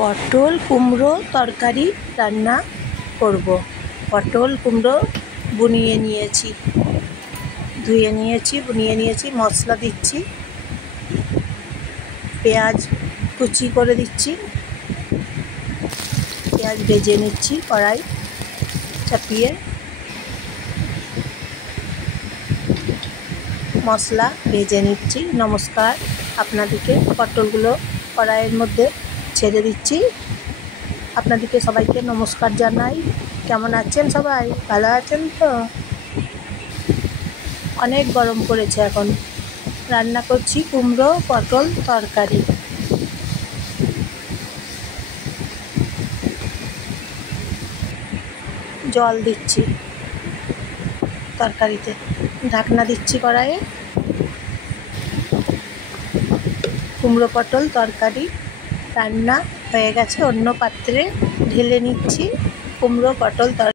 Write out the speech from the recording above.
পটল কুমড়ো তরকারি রান্না করব। পটল কুমড়ো বুনিয়ে নিয়েছি, ধুয়ে নিয়েছি, বুনিয়ে নিয়েছি। মশলা দিচ্ছি, পেঁয়াজ কুচি করে দিচ্ছি, পেঁয়াজ ভেজে নিচ্ছি কড়াই চাপিয়ে। মশলা ভেজে নিচ্ছি। নমস্কার আপনাদেরকে। পটলগুলো কড়াইয়ের মধ্যে ছেড়ে দিচ্ছি। আপনাদেরকে সবাইকে নমস্কার জানাই। কেমন আছেন সবাই? ভালো আছেন তো? অনেক গরম পড়েছে এখন। রান্না করছি কুমড়ো পটল তরকারি। জল দিচ্ছি তরকারিতে, ঢাকনা দিচ্ছি কড়াইয়ে। কুমড়ো পটল তরকারি রান্না হয়ে গেছে। অন্য পাত্রে ঢেলে নিচ্ছি কুমড়ো পটল তরকারি।